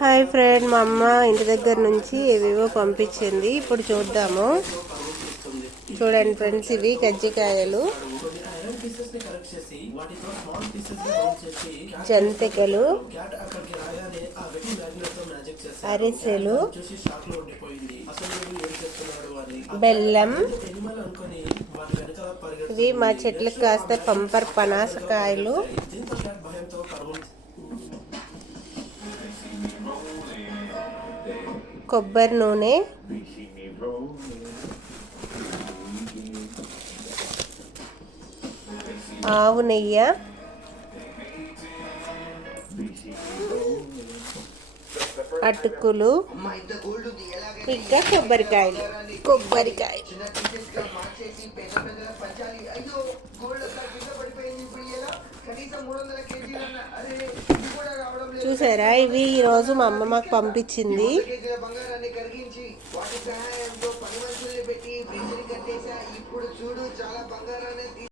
Hi friend, మా అమ్మ ఇంటి దగ్గర నుంచి ఏవేవో పంపించింది. ఇప్పుడు చూద్దాము. చూడండి ఫ్రెండ్స్, ఇవి కజ్జికాయలు, జంతికలు, అరిసెలు, బెల్లం. ఇవి మా చెట్లకు కాస్త పంపర్ పనాసకాయలు, కొబ్బరి నూనె, ఆవు నెయ్యి, అటుకులు, ఇంకా కొబ్బరికాయ. చూసారా, ఇవి ఈరోజు మా అమ్మ మాకు పంపించింది.